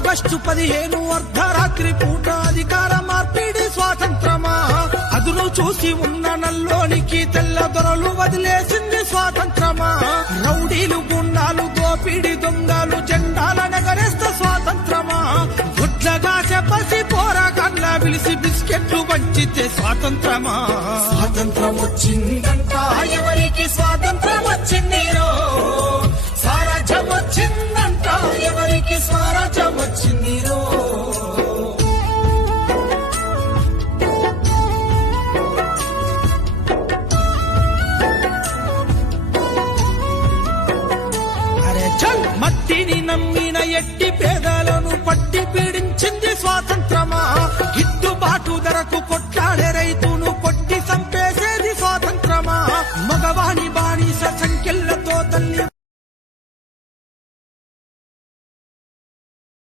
August 15 అర్ధరాత్రి పూట అధికార మార్పిడి స్వాతంత్రమా అదును చూసి ఉన్న నల్లోనికి తెల్ల దొరలు వదిలేసింది స్వాతంత్రమా రౌడీలు గుండాలు దోపిడి దొంగలు జెండాల నగరేస్తే స్వాతంత్రమా గుడ్లగా చెప్పసి పోరాకల్లా పిలిచి బిస్కెట్లు పంచితే స్వాతంత్రమా స్వాతంత్రం వచ్చిందంట ఎవరికి స్వాతంత్రం వచ్చిందిరో స్వరాజ్యం వచ్చిందంట ఎవరికి స్వరాజ్యం వచ్చిందిరో మట్టిని నమ్మిన ఎట్టి పేదలను పట్టి